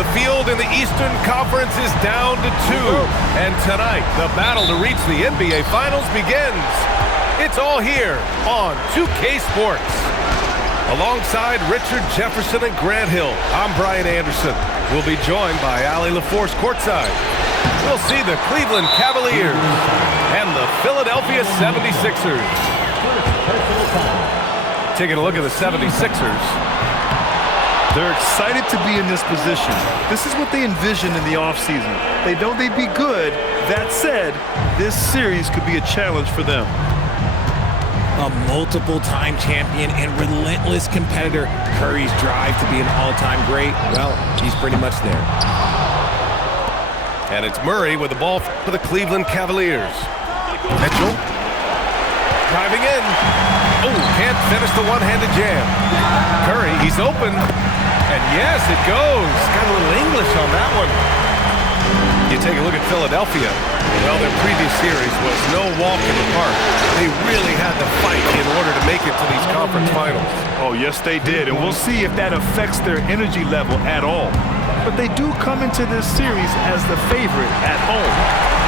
The field in the Eastern Conference is down to 2. And tonight, the battle to reach the NBA Finals begins. It's all here on 2K Sports. Alongside Richard Jefferson and Grant Hill, I'm Brian Anderson. We'll be joined by Allie LaForce courtside. We'll see the Cleveland Cavaliers and the Philadelphia 76ers. Taking a look at the 76ers. They're excited to be in this position. This is what they envisioned in the offseason. They know they'd be good. That said, this series could be a challenge for them. A multiple-time champion and relentless competitor. Curry's drive to be an all-time great, well, he's pretty much there. And it's Murray with the ball for the Cleveland Cavaliers. Mitchell driving in. Oh, can't finish the one-handed jam. Curry, he's open. And yes, it goes. Got a little English on that one. You take a look at Philadelphia. Well, their previous series was no walk in the park. They really had to fight in order to make it to these conference finals. Oh, yes, they did. And we'll see if that affects their energy level at all. But they do come into this series as the favorite at home.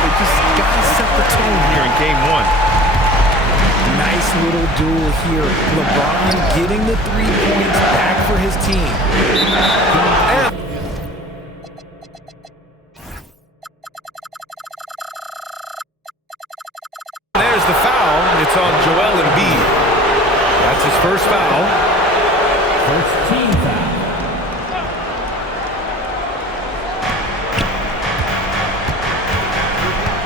They just got to set the tone here in Game 1. Nice little duel here. LeBron getting the 3 points back for his team. There's the foul. It's on Joel Embiid. That's his first foul. First team foul.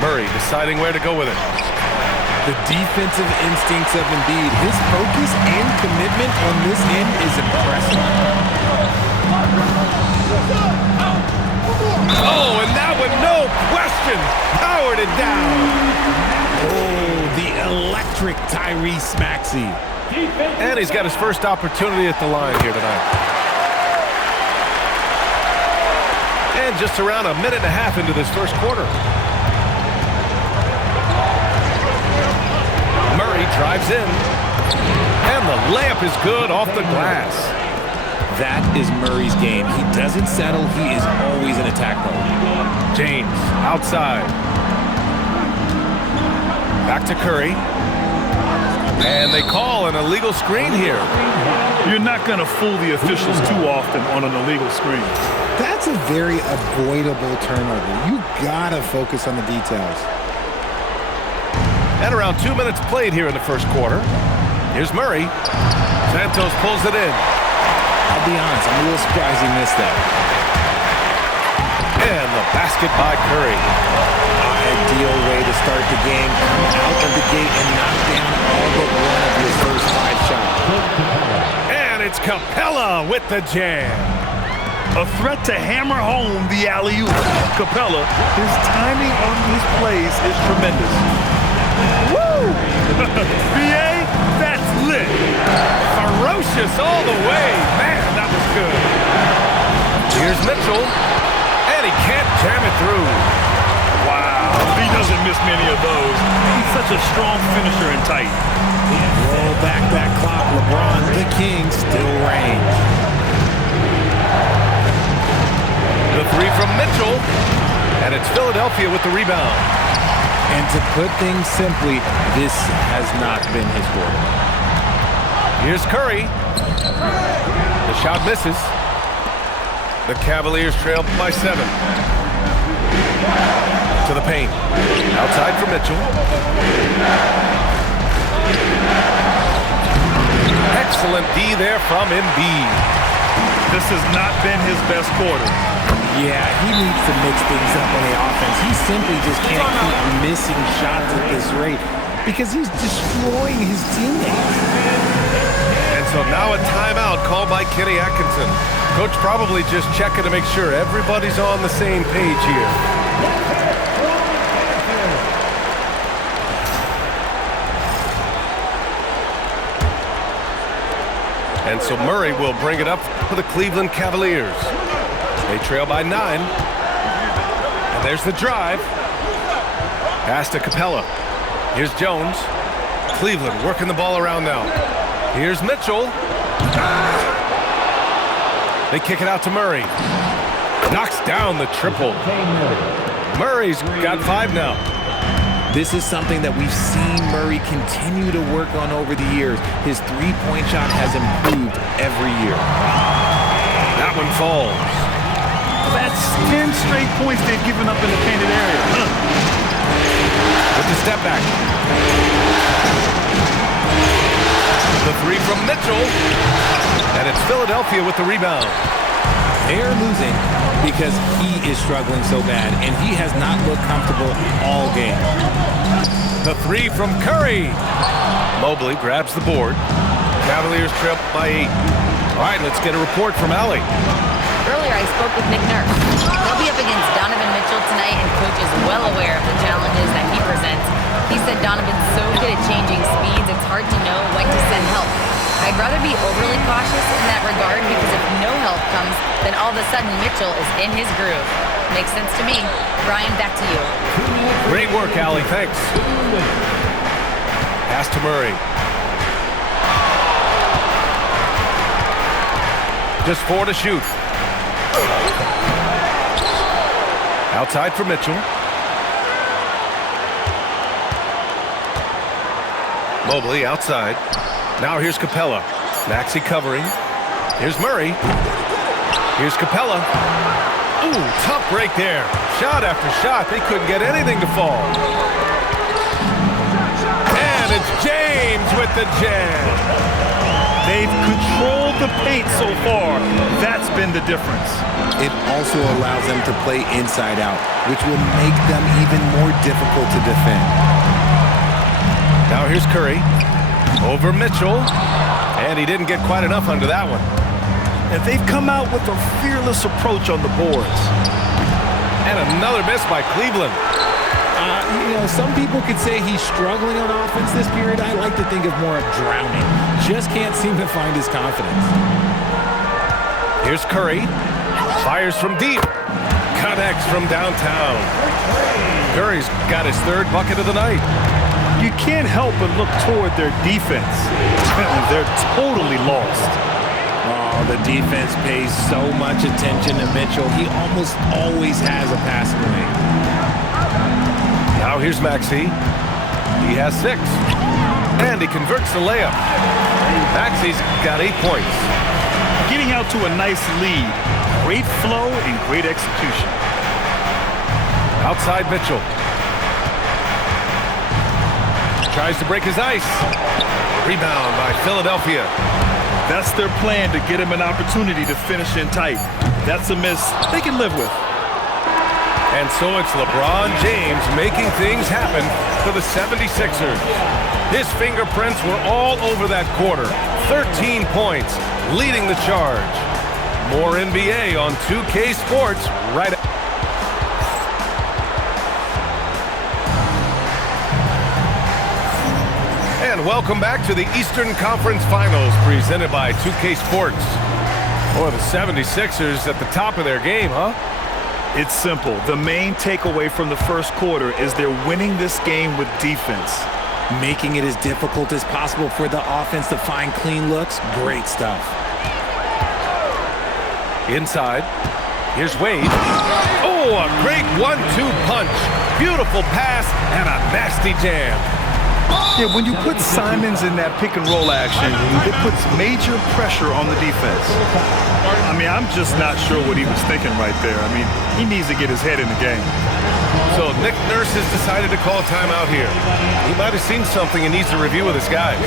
Murray deciding where to go with it. The defensive instincts of Embiid, his focus and commitment on this end is impressive. Oh, and that one, no question, powered it down. Oh, the electric Tyrese Maxey. And he's got his first opportunity at the line here tonight. And just around a minute and a half into this first quarter. Murray drives in, and the layup is good off the glass. That is Murray's game. He doesn't settle. He is always in attack mode. James outside. Back to Curry. And they call an illegal screen here. You're not going to fool the officials too often on an illegal screen. That's a very avoidable turnover. You got to focus on the details. And around 2 minutes played here in the first quarter. Here's Murray. Santos pulls it in. I'll be honest, I'm a little surprised he missed that. And the basket by Curry. Ideal way to start the game. Come out of the gate and knock down all but one of your first 5 shots. And it's Capella with the jam. A threat to hammer home the alley-oop. Capella, his timing on these plays is tremendous. Woo! BA, that's lit. Ferocious all the way. Man, that was good. Here's Mitchell. And he can't jam it through. Wow, he doesn't miss many of those. He's such a strong finisher and tight. Roll back that clock. LeBron, the king, still reigns. The 3 from Mitchell. And it's Philadelphia with the rebound. And to put things simply, this has not been his quarter. Here's Curry. The shot misses. The Cavaliers trail by 7. To the paint. Outside for Mitchell. Excellent D there from Embiid. This has not been his best quarter. Yeah, he needs to mix things up on the offense. He simply just can't keep missing shots at this rate because he's destroying his teammates. And so now a timeout called by Kenny Atkinson. Coach probably just checking to make sure everybody's on the same page here. And so Murray will bring it up for the Cleveland Cavaliers. They trail by 9. And there's the drive. Pass to Capella. Here's Jones. Cleveland working the ball around now. Here's Mitchell. They kick it out to Murray. Knocks down the triple. Murray's got 5 now. This is something that we've seen Murray continue to work on over the years. His three-point shot has improved every year. That one falls. That's 10 straight points they've given up in the painted area. With the step back. The 3 from Mitchell. And it's Philadelphia with the rebound. They are losing because he is struggling so bad, and he has not looked comfortable all game. The 3 from Curry. Mobley grabs the board. Cavaliers trail by 8. All right, let's get a report from Allie. Earlier, I spoke with Nick Nurse. They'll be up against Donovan Mitchell tonight, and Coach is well aware of the challenges that he presents. He said Donovan's so good at changing speeds, it's hard to know when to send help. I'd rather be overly cautious in that regard because if no help comes, then all of a sudden Mitchell is in his groove. Makes sense to me. Brian, back to you. Great work, Allie. Thanks. Pass to Murray. Just 4 to shoot. Outside for Mitchell. Mobley outside. Now here's Capella. Maxey covering. Here's Murray. Here's Capella. Ooh, tough break there. Shot after shot. They couldn't get anything to fall. And it's James with the jam. They've controlled the paint so far. That's been the difference. It also allows them to play inside out, which will make them even more difficult to defend. Now here's Curry. Over Mitchell. And he didn't get quite enough under that one. And they've come out with a fearless approach on the boards. And another miss by Cleveland. Some people could say he's struggling on offense this period. I like to think of more of drowning. Just can't seem to find his confidence. Here's Curry. Fires from deep. Connects from downtown. Curry's got his 3rd bucket of the night. You can't help but look toward their defense. They're totally lost. Oh, the defense pays so much attention to Mitchell. He almost always has a passing lane. Now here's Maxey. He has 6. And he converts the layup. Maxey's got 8 points. Getting out to a nice lead. Great flow and great execution. Outside Mitchell. Tries to break his ice. Rebound by Philadelphia. That's their plan, to get him an opportunity to finish in tight. That's a miss they can live with. And so it's LeBron James making things happen for the 76ers. His fingerprints were all over that quarter. 13 points, leading the charge. More NBA on 2K Sports right after. And welcome back to the Eastern Conference Finals presented by 2K Sports. Or the 76ers at the top of their game, huh? It's simple. The main takeaway from the first quarter is they're winning this game with defense. Making it as difficult as possible for the offense to find clean looks. Great stuff. Inside. Here's Wade. Oh, a great 1-2 punch. Beautiful pass and a nasty jam. Yeah, when you put Simons in that pick-and-roll action, it puts major pressure on the defense. I mean, I'm just not sure what he was thinking right there. I mean, he needs to get his head in the game. So Nick Nurse has decided to call a timeout here. He might have seen something and needs to review with his guys.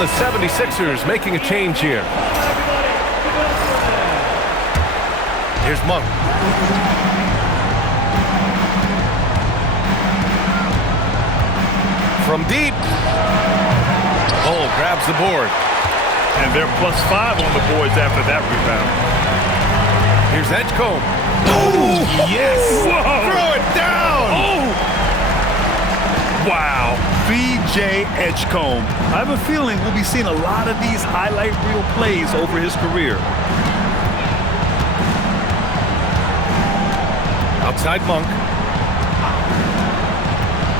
The 76ers making a change here. Here's Monk. From deep. Cole grabs the board. And they're +5 on the boards after that rebound. Here's Edgecombe. Oh, yes! Whoa. Throw it down! Oh! Wow, B.J. Edgecombe. I have a feeling we'll be seeing a lot of these highlight reel plays over his career. Outside Monk.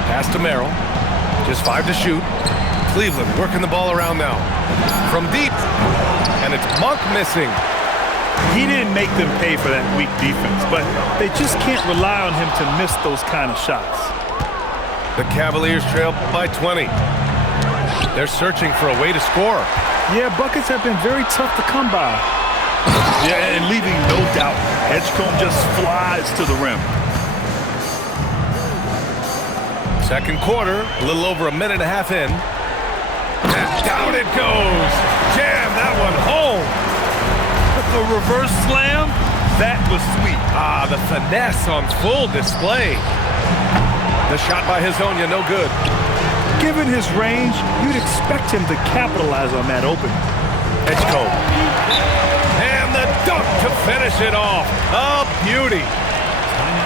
Pass to Merrill. Just 5 to shoot. Cleveland working the ball around now. From deep. And it's Monk missing. He didn't make them pay for that weak defense, but they just can't rely on him to miss those kind of shots. The Cavaliers trail by 20. They're searching for a way to score. Yeah, buckets have been very tough to come by. Yeah, and leaving no doubt, Edgecombe just flies to the rim. Second quarter, a little over a minute and a half in. And down it goes. Jam that one home. The reverse slam, that was sweet. Ah, the finesse on full display. The shot by Hezonja, no good. Given his range, you'd expect him to capitalize on that opening. Edgecombe. And the dunk to finish it off. A beauty.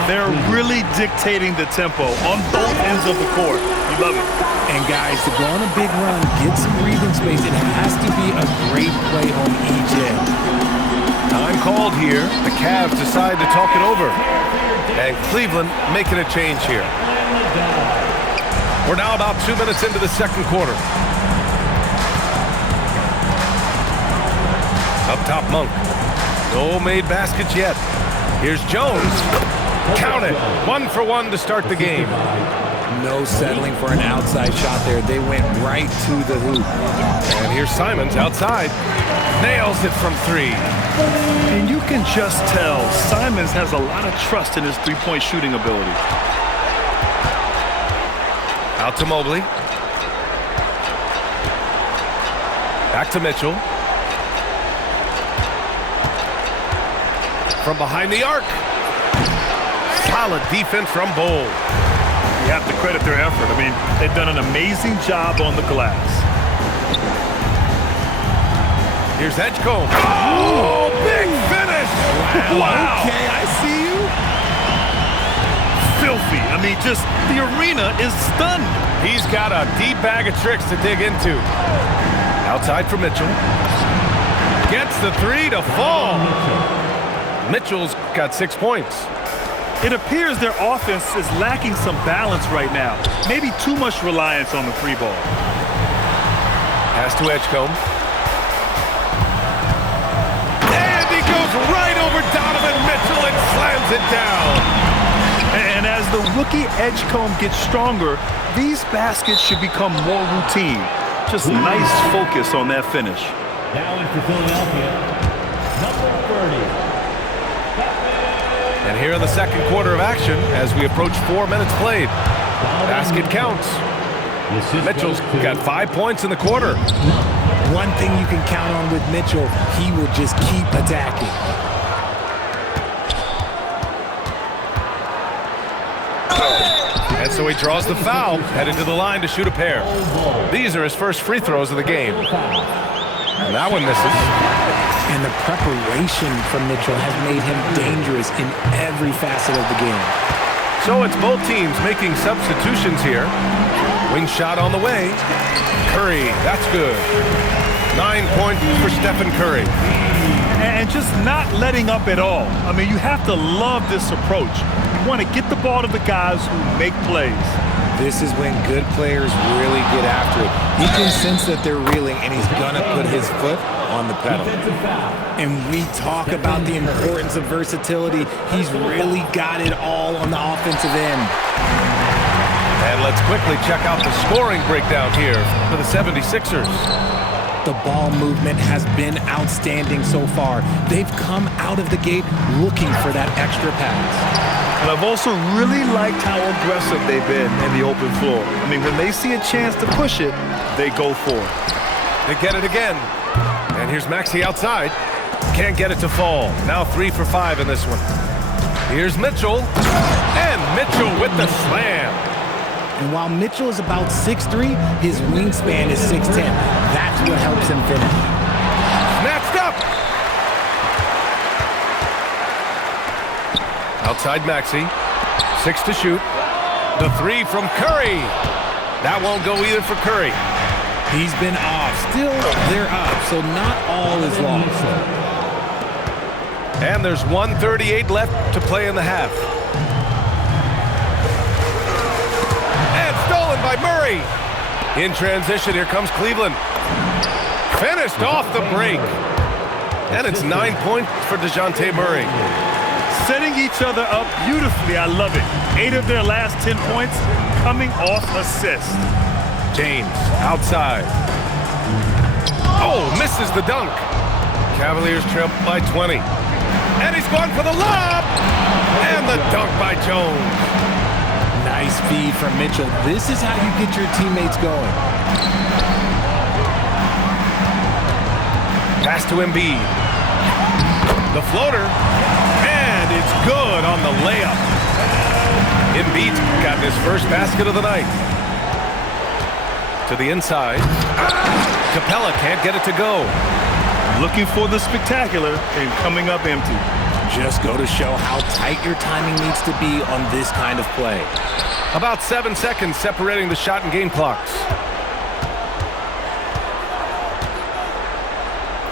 They're really dictating the tempo on both ends of the court. You love it. And guys, to go on a big run, get some breathing space, it has to be a great play on each end. Time called here. The Cavs decide to talk it over. And Cleveland making a change here. We're now about 2 minutes into the second quarter. Up top, Monk. No made baskets yet. Here's Jones. Count it. 1 for 1 to start the game. No settling for an outside shot there. They went right to the hoop. And here's Simons outside. Nails it from 3. And you can just tell Simons has a lot of trust in his three-point shooting ability. Out to Mobley. Back to Mitchell. From behind the arc. Solid defense from Bowl. You have to credit their effort. I mean, they've done an amazing job on the glass. Here's Edgecombe. Oh, big finish! Wow. Okay, I see you. Filthy. I mean, just the arena is stunned. He's got a deep bag of tricks to dig into. Outside for Mitchell. Gets the 3 to fall. Mitchell's got 6 points. It appears their offense is lacking some balance right now. Maybe too much reliance on the free ball. Pass to Edgecombe. And he goes right over Donovan Mitchell and slams it down. And as the rookie Edgecombe gets stronger, these baskets should become more routine. Just nice focus on that finish. Now in for Philadelphia, number 30. And here in the second quarter of action as we approach 4 minutes played. Basket counts. Mitchell's got 5 points in the quarter. One thing you can count on with Mitchell, he will just keep attacking. And so he draws the foul, headed to the line to shoot a pair. These are his first free throws of the game. And that one misses. And the preparation from Mitchell has made him dangerous in every facet of the game. So it's both teams making substitutions here. Wing shot on the way. Curry, that's good. 9 points for Stephen Curry. And just not letting up at all. I mean, you have to love this approach. You want to get the ball to the guys who make plays. This is when good players really get after it. He can sense that they're reeling, and he's going to put his foot on the pedal. And we talk about the importance of versatility. He's really got it all on the offensive end. And let's quickly check out the scoring breakdown here for the 76ers. The ball movement has been outstanding so far. They've come out of the gate looking for that extra pass. And I've also really liked how aggressive they've been in the open floor. I mean, when they see a chance to push it, they go for it. They get it again. And here's Maxey outside. Can't get it to fall. Now 3 for 5 in this one. Here's Mitchell. And Mitchell with the slam. And while Mitchell is about 6'3", his wingspan is 6'10". That's what helps him finish. Snatched up. Outside Maxey. 6 to shoot. The 3 from Curry. That won't go either for Curry. He's been off. Still, they're up, so not all is lost. And there's 1:38 left to play in the half. And stolen by Murray. In transition, here comes Cleveland. Finished off the break. And it's 9 points for DeJounte Murray. Setting each other up beautifully. I love it. 8 of their last 10 points coming off assists. James outside. Oh, misses the dunk. Cavaliers trail by 20. And he's going for the lob. And the dunk by Jones. Nice feed from Mitchell. This is how you get your teammates going. Pass to Embiid. The floater. And it's good on the layup. Embiid's got his first basket of the night. To the inside. Capella can't get it to go. Looking for the spectacular and coming up empty. Just go to show how tight your timing needs to be on this kind of play. About 7 seconds separating the shot and game clocks.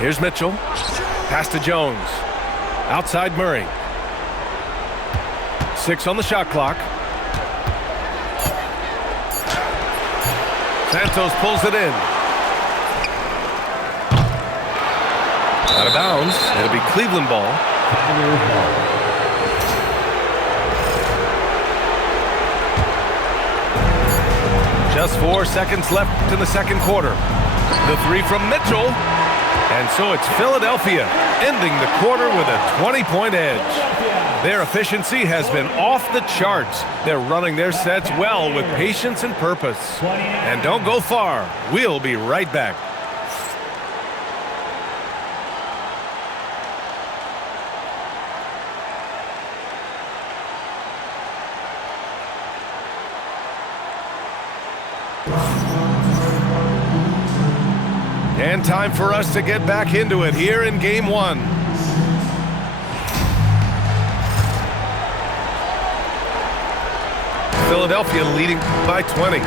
Here's Mitchell. Pass to Jones. Outside Murray. 6 on the shot clock. Santos pulls it in. Out of bounds. It'll be Cleveland ball. Just 4 seconds left in the second quarter. The 3 from Mitchell. And so it's Philadelphia ending the quarter with a 20-point edge. Their efficiency has been off the charts. They're running their sets well with patience and purpose. And don't go far. We'll be right back. And time for us to get back into it here in Game 1. Philadelphia leading by 20. The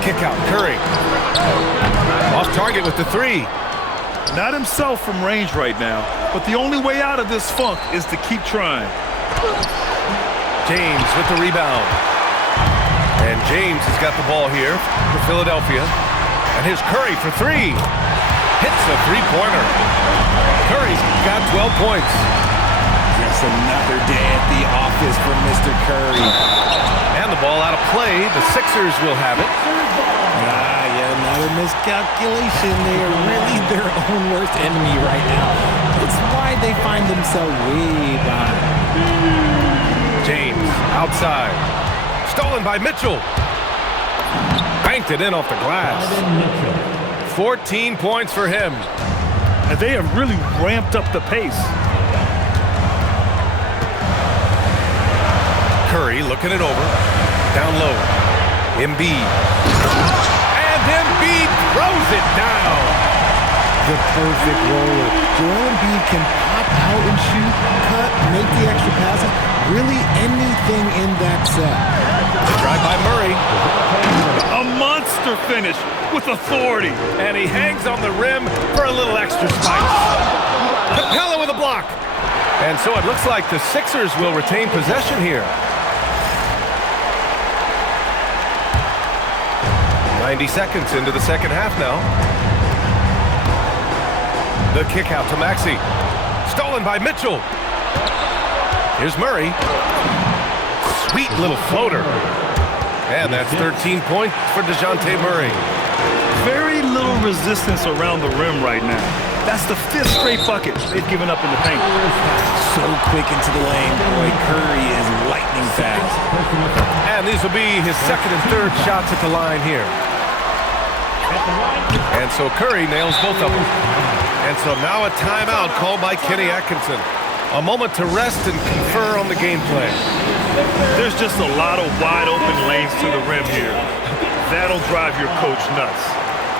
kick out, Curry. Off target with the 3. Not himself from range right now, but the only way out of this funk is to keep trying. James with the rebound. And James has got the ball here for Philadelphia. And here's Curry for 3. Hits the three-pointer. Curry's got 12 points. Just another day at the office for Mr. Curry. And the ball out of play. The Sixers will have it. Yeah, another miscalculation. They are really their own worst enemy right now. It's why they find themselves way behind. James outside. Stolen by Mitchell. Banked it in off the glass. 14 points for him. And they have really ramped up the pace. Curry looking it over. Down low. Embiid. And Embiid throws it down. The perfect roller. Joel Embiid can pop out and shoot, cut, make the extra passes. Really anything in that set. The drive by Murray. A monster finish with authority. And he hangs on the rim for a little extra spice. Capella with a block. And so it looks like the Sixers will retain possession here. 90 seconds into the second half now. The kick out to Maxey. Stolen by Mitchell. Here's Murray. Sweet little floater. And that's 13 points for DeJounte Murray. Very little resistance around the rim right now. That's the 5th straight bucket they've given up in the paint. So quick into the lane. Boy, Curry is lightning fast. And these will be his second and third shots at the line here. And so Curry nails both of them. And so now a timeout called by Kenny Atkinson. A moment to rest and confer on the game plan. There's just a lot of wide open lanes to the rim here. That'll drive your coach nuts.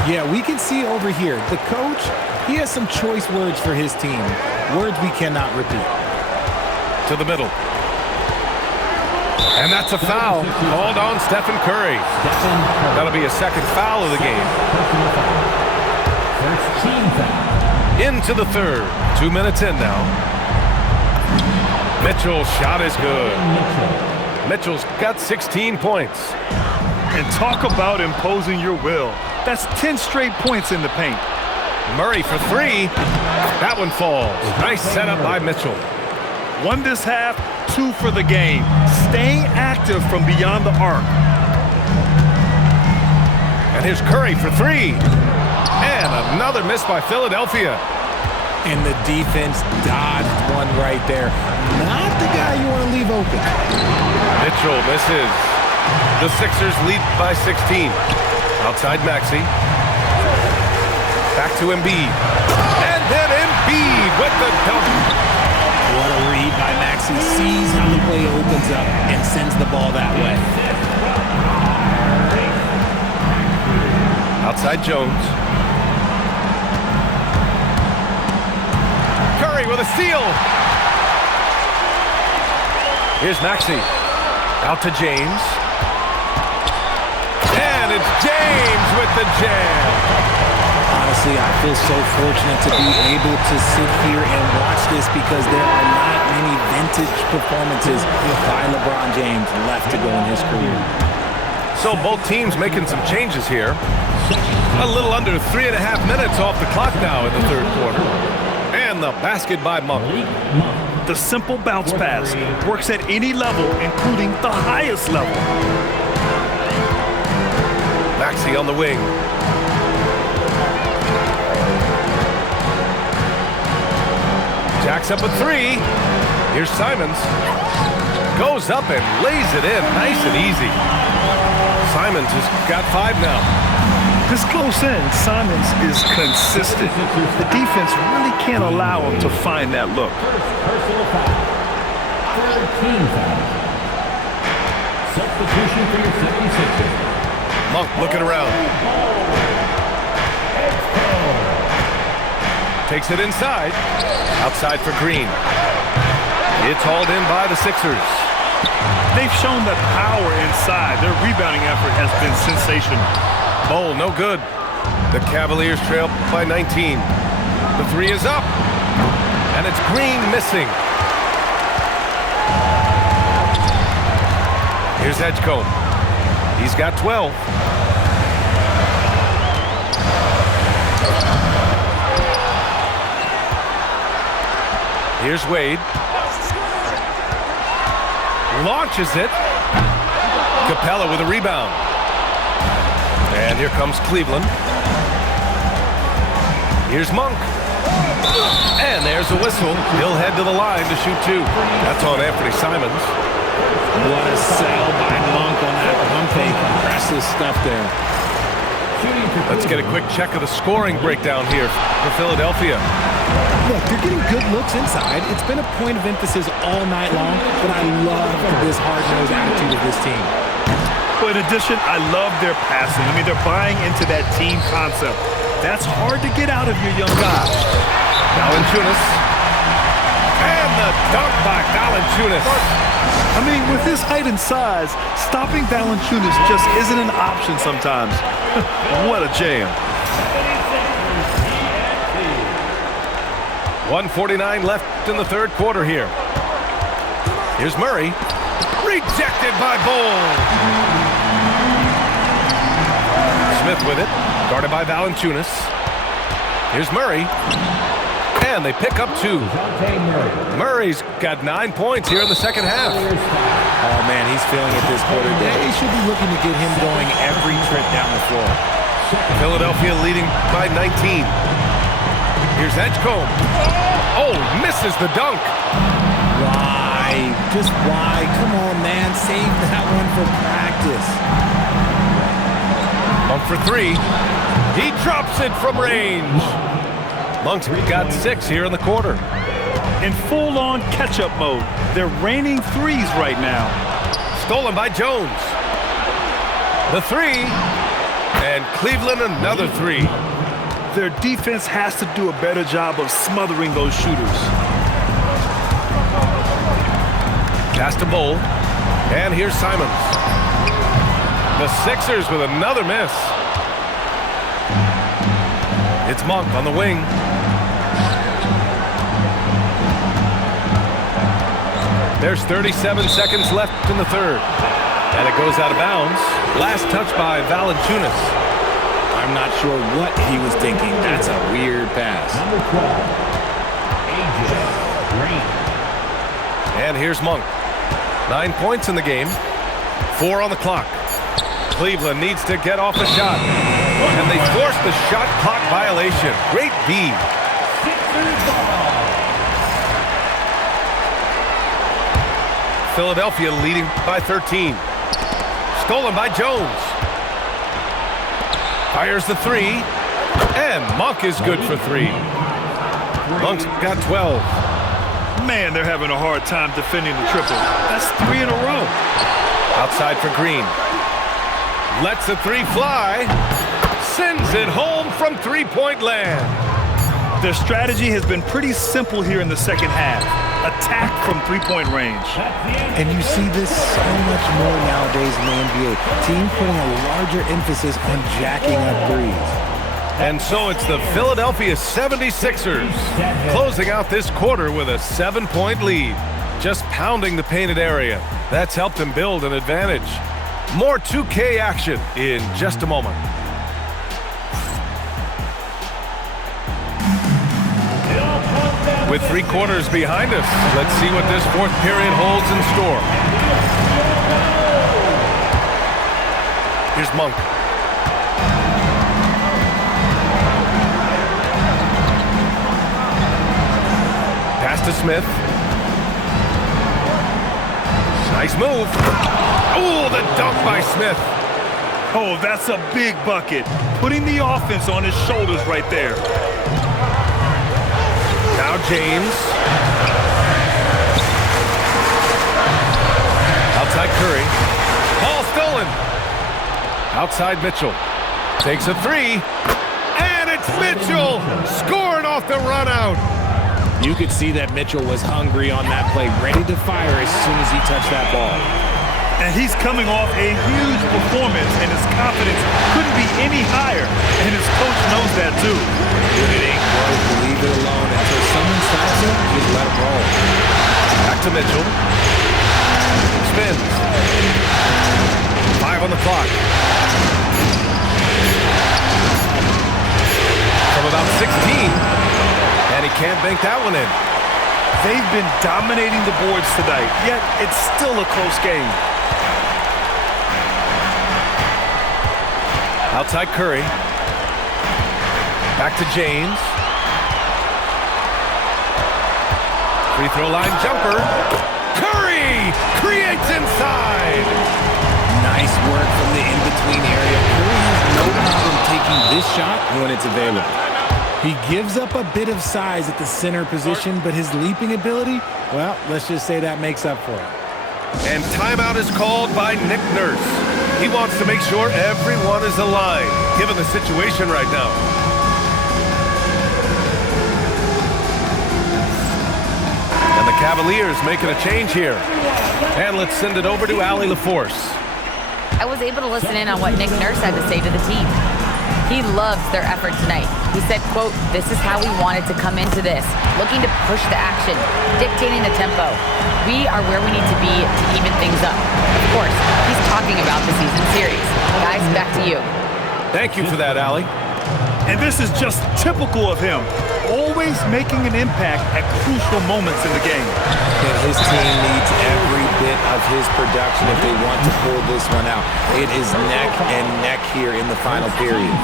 Yeah, we can see over here, the coach, he has some choice words for his team. Words we cannot repeat. to the middle. And that's a foul. Called on Stephen Curry. That'll be a second foul of the game. First team foul. Into the third. 2 minutes in now. Mitchell's shot is good. Mitchell's got 16 points. And talk about imposing your will. That's 10 straight points in the paint. Murray for three. That one falls. Nice setup by Mitchell. 1 this half, 2 for the game. Staying active from beyond the arc. And here's Curry for three. And another miss by Philadelphia. And the defense dodged one right there. Not the guy you want to leave open. Mitchell misses. The Sixers lead by 16. Outside Maxey. Back to Embiid. And then Embiid with the dunk. What a read by Maxey. Sees how the play opens up and sends the ball that way. Outside Jones. Curry with a steal. Here's Maxey. Out to James. And it's James with the jam. Honestly, I feel so fortunate to be able to sit here and watch this because there are not many vintage performances by LeBron James left to go in his career. So both teams making some changes here. A little under 3.5 minutes off the clock now in the third quarter. And the basket by Monk. The simple bounce pass works at any level, including the highest level. Maxey on the wing. Jacks up a three. Here's Simons. Goes up and lays it in nice and easy. Simons has got 5 now. This close in, Simons is consistent. The defense really can't allow him to find that look. Personal foul. Third team foul. Substitution for your 76ers. Monk looking around. Takes it inside. Outside for Green. It's hauled in by the Sixers. They've shown that power inside. Their rebounding effort has been sensational. Bowl, no good. The Cavaliers trail by 19. The three is up. And it's Green missing. Here's Edgecombe. He's got 12. Here's Wade. Launches it. Capella with a rebound. And here comes Cleveland. Here's Monk. And there's a whistle. He'll head to the line to shoot 2. That's on Anthony Simons. What a sell by Monk on that pump fake. Impressive stuff there. Let's get a quick check of the scoring breakdown here for Philadelphia. Look, they're getting good looks inside. It's been a point of emphasis all night long, but I love this hard-nosed attitude of this team. But in addition, I love their passing. I mean, they're buying into that team concept. That's hard to get out of your young guys. Valanciunas. And the dunk by Valanciunas. I mean, with his height and size, stopping Valanciunas just isn't an option sometimes. What a jam. 1:49 left in the third quarter here. Here's Murray. Rejected by Bull. Smith with it. Guarded by Valanciunas. Here's Murray. And they pick up 2. Murray's got 9 points here in the second half. Oh, man, he's feeling it this quarter. They should be looking to get him going every trip down the floor. Philadelphia leading by 19. Here's Edgecombe. Oh, misses the dunk. Why? Just why? Come on, man. Save that one for practice. Monk for 3. He drops it from range. Monk's got 6 here in the quarter. In full-on catch-up mode. They're raining threes right now. Stolen by Jones. The 3. And Cleveland another 3. Their defense has to do a better job of smothering those shooters. Pass to Bull. And here's Simons. The Sixers with another miss. It's Monk on the wing. There's 37 seconds left in the third. And it goes out of bounds. Last touch by Valanciunas. I'm not sure what he was thinking. That's a weird pass. Number 12, AJ Green. And here's Monk. 9 points in the game. 4 on the clock. Cleveland needs to get off the shot. And they force the shot clock violation. Great D. Sixers ball. Philadelphia leading by 13. Stolen by Jones. Fires the three. And Monk is good for 3. Monk's got 12. Man, they're having a hard time defending the triple. That's 3 in a row. Outside for Green. Lets the 3 fly. Sends it home from three-point land. Their strategy has been pretty simple here in the second half. Attack from three-point range. And you see this so much more nowadays in the NBA. Teams putting a larger emphasis on jacking up threes. And so it's the Philadelphia 76ers closing out this quarter with a 7-point lead. Just pounding the painted area. That's helped them build an advantage. More 2K action in just a moment. With 3 quarters behind us, let's see what this fourth period holds in store. Here's Monk. Pass to Smith. Nice move. Oh, the dunk by Smith. Oh, that's a big bucket. Putting the offense on his shoulders right there. Now James. Outside Curry. Ball stolen. Outside Mitchell. Takes a 3. And it's Mitchell scoring off the run out. You could see that Mitchell was hungry on that play, ready to fire as soon as he touched that ball. And he's coming off a huge performance, and his confidence couldn't be any higher. And his coach knows that too. When it ain't broke, leave it alone. Until someone stops it, just let it roll. Back to Mitchell. Spins. 5 on the clock. From about 16. And he can't bank that one in. They've been dominating the boards tonight, yet it's still a close game. Outside Curry. Back to James. Free throw line jumper. Curry creates inside. Nice work from the in-between area. Curry has no problem taking this shot when it's available. He gives up a bit of size at the center position, but his leaping ability, well, let's just say that makes up for it. And timeout is called by Nick Nurse. He wants to make sure everyone is aligned, given the situation right now. And the Cavaliers making a change here. And let's send it over to Allie LaForce. I was able to listen in on what Nick Nurse had to say to the team. He loves their effort tonight. He said, quote, "This is how we wanted to come into this, looking to push the action, dictating the tempo. We are where we need to be to even things up." Of course, he's talking about the season series. Guys, back to you. Thank you for that, Allie. And this is just typical of him, always making an impact at crucial moments in the game. And his team needs every bit of his production if they want to pull this one out. It is neck and neck here in the final period.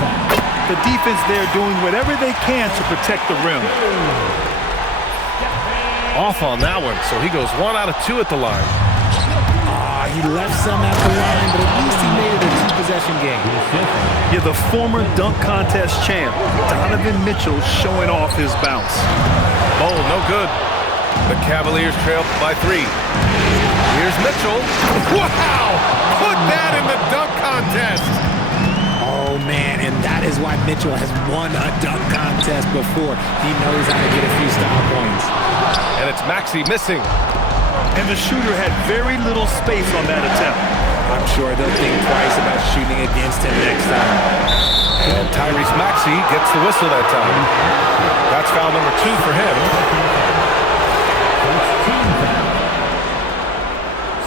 The defense there doing whatever they can to protect the rim. Off on that one, so he goes 1 out of 2 at the line. He left some at the line, but at least he made it a 2-possession game. Yeah, the former dunk contest champ, Donovan Mitchell, showing off his bounce. Oh, no good. The Cavaliers trail by 3. Here's Mitchell. Wow! Put that in the dunk contest. Oh, man, and that is why Mitchell has won a dunk contest before. He knows how to get a few style points. And it's Maxey missing. And the shooter had very little space on that attempt. I'm sure they'll think twice about shooting against him next time. And Tyrese Maxey gets the whistle that time. That's foul number 2 for him.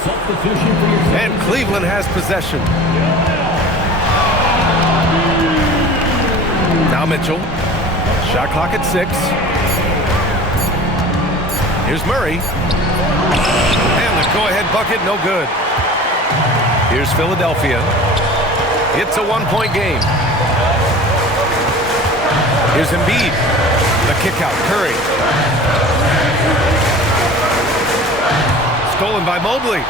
Substitution for your And Cleveland has possession. Now Mitchell. Shot clock at 6. Here's Murray. And the go-ahead bucket, no good. Here's Philadelphia. It's a 1-point game. Here's Embiid. The kick out, Curry. Stolen by Mobley.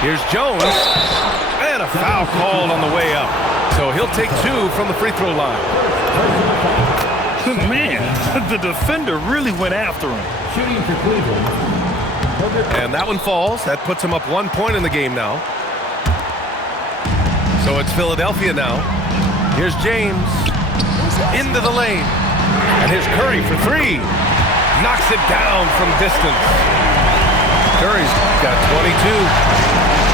Here's Jones. And a foul called on the way up. So he'll take 2 from the free throw line. Man, the defender really went after him. shooting for Cleveland. And that one falls. That puts him up 1 point in the game now. So it's Philadelphia now. Here's James. Into the lane. And here's Curry for 3. Knocks it down from distance. Curry's got 22.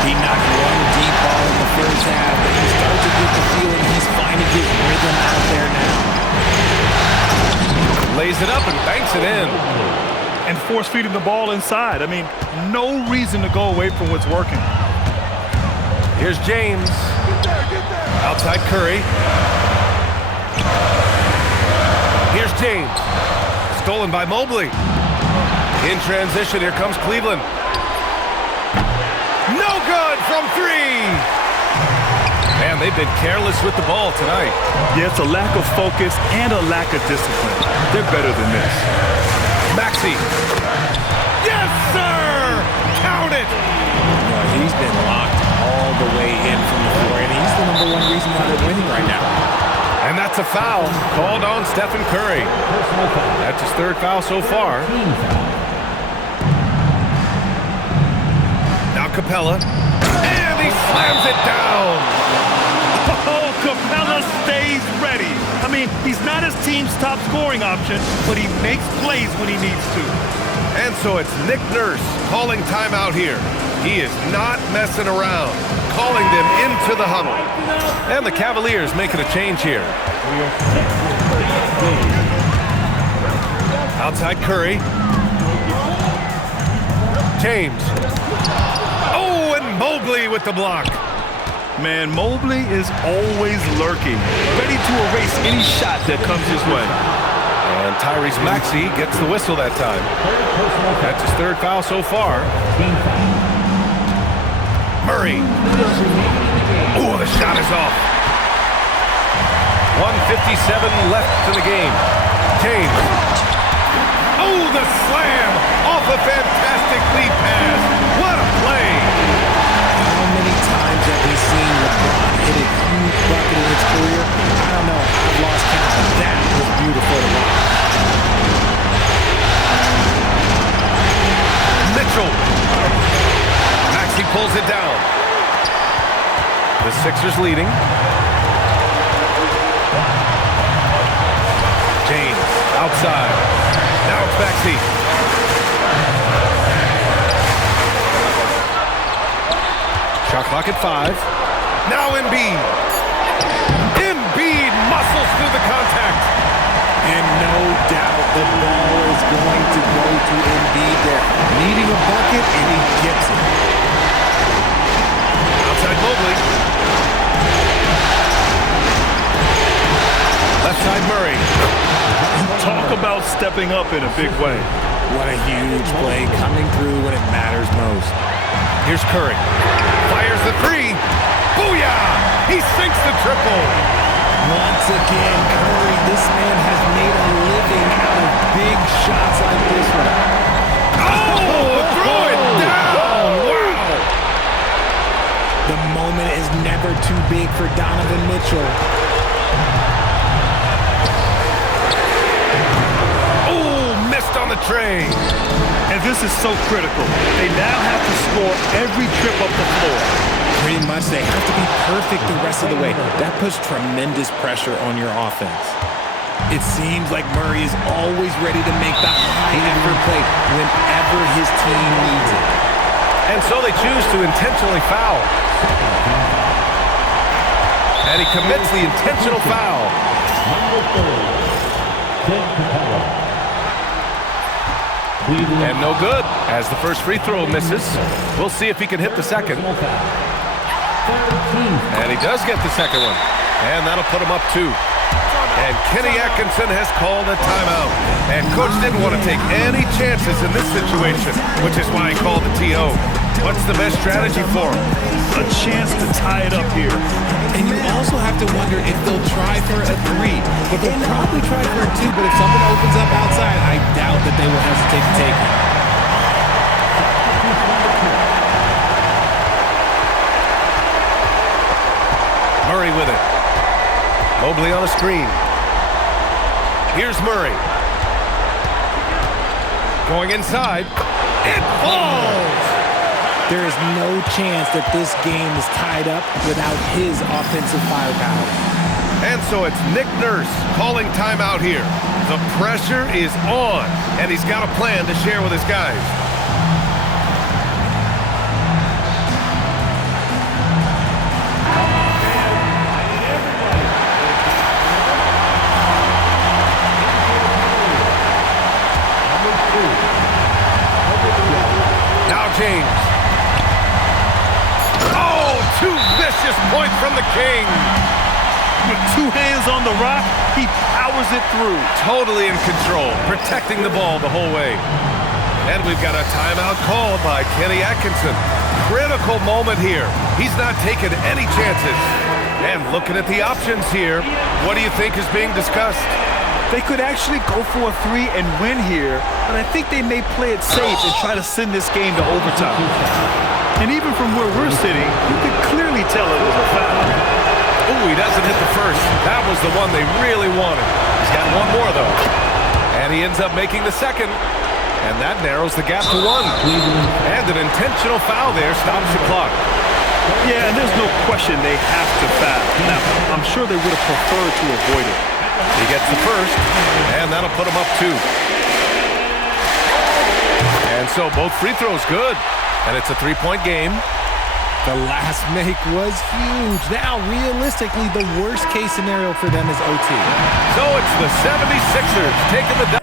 He knocked one deep ball in the first half, but you start to get the feeling he's finding his rhythm out there now. Lays it up and banks it in. And force-feeding the ball inside. I mean, no reason to go away from what's working. Here's James. Outside Curry. Here's James. Stolen by Mobley. In transition, here comes Cleveland. No good from 3. Man, they've been careless with the ball tonight. Yeah, it's a lack of focus and a lack of discipline. They're better than this. Maxey. Yes, sir! Count it! Well, he's been locked all the way in from the floor, and he's the #1 reason why they're winning right now. And that's a foul called on Stephen Curry. That's his 3rd foul so far. Now Capella. And he slams it down. Oh, Capella stays ready. I mean, he's not his team's top scoring option, but he makes plays when he needs to. And so it's Nick Nurse calling timeout here. He is not messing around, calling them into the huddle. And the Cavaliers making a change here. Outside Curry. James. Oh, and Mobley with the block. Man, Mobley is always lurking, ready to erase any shot that comes his way. And Tyrese Maxey gets the whistle that time. That's his 3rd foul so far. Murray. Oh, the shot is off. 1:57 left in the game. James. Oh, the slam off a fantastic lead pass. What a play. How many times have we seen LeBron hit a huge bucket in his career? I don't know. I've lost count, but that was beautiful to watch. Mitchell. Maxey pulls it down. The Sixers leading. James outside. Now it's Maxey. Shot clock at 5. Now Embiid. Embiid muscles through the contact. And no doubt the ball is going to go to Embiid there. Needing a bucket, and he gets it. Outside Mobley. Left side Murray. Talk about stepping up in a big way. What a huge play coming through when it matters most. Here's Curry. Fires the 3. Booyah! He sinks the triple. Once again, Curry, this man has made a living out of big shots like this one. Oh! Throw it down! Wow! The moment is never too big for Donovan Mitchell. Oh! Missed on the tray. And this is so critical. They now have to score every trip up the floor. Pretty much, they have to be perfect the rest of the way. That puts tremendous pressure on your offense. It seems like Murray is always ready to make the high-effort play whenever his team needs it. And so they choose to intentionally foul. And he commits the intentional foul. And no good, as the first free throw misses. We'll see if he can hit the second. And he does get the second one. And that'll put him up 2. And Kenny Atkinson has called a timeout. And Coach didn't want to take any chances in this situation, which is why he called the TO. What's the best strategy for him? A chance to tie it up here. And you also have to wonder if they'll try for a 3. But they'll probably try for a 2, but if someone opens up outside, I doubt that they will hesitate to take it. Murray with it. Mobley on a screen. Here's Murray. Going inside. It falls! There is no chance that this game is tied up without his offensive firepower. And so it's Nick Nurse calling timeout here. The pressure is on, and he's got a plan to share with his guys. Now James. Oh, 2 vicious points from the King. With 2 hands on the rock, he powers it through. Totally in control, protecting the ball the whole way. And we've got a timeout called by Kenny Atkinson. Critical moment here. He's not taking any chances. And looking at the options here, what do you think is being discussed? They could actually go for a 3 and win here, but I think they may play it safe and try to send this game to overtime. And even from where we're sitting, you could clearly tell it was a foul. Ooh, he doesn't hit the first. That was the one they really wanted. He's got one more, though. And he ends up making the second. And that narrows the gap to 1. And an intentional foul there stops the clock. Yeah, and there's no question they have to foul. Now, I'm sure they would have preferred to avoid it. He gets the first, and that'll put him up 2. And so both free throws good. And it's a 3-point game. The last make was huge. Now, realistically, the worst-case scenario for them is OT. So it's the 76ers taking the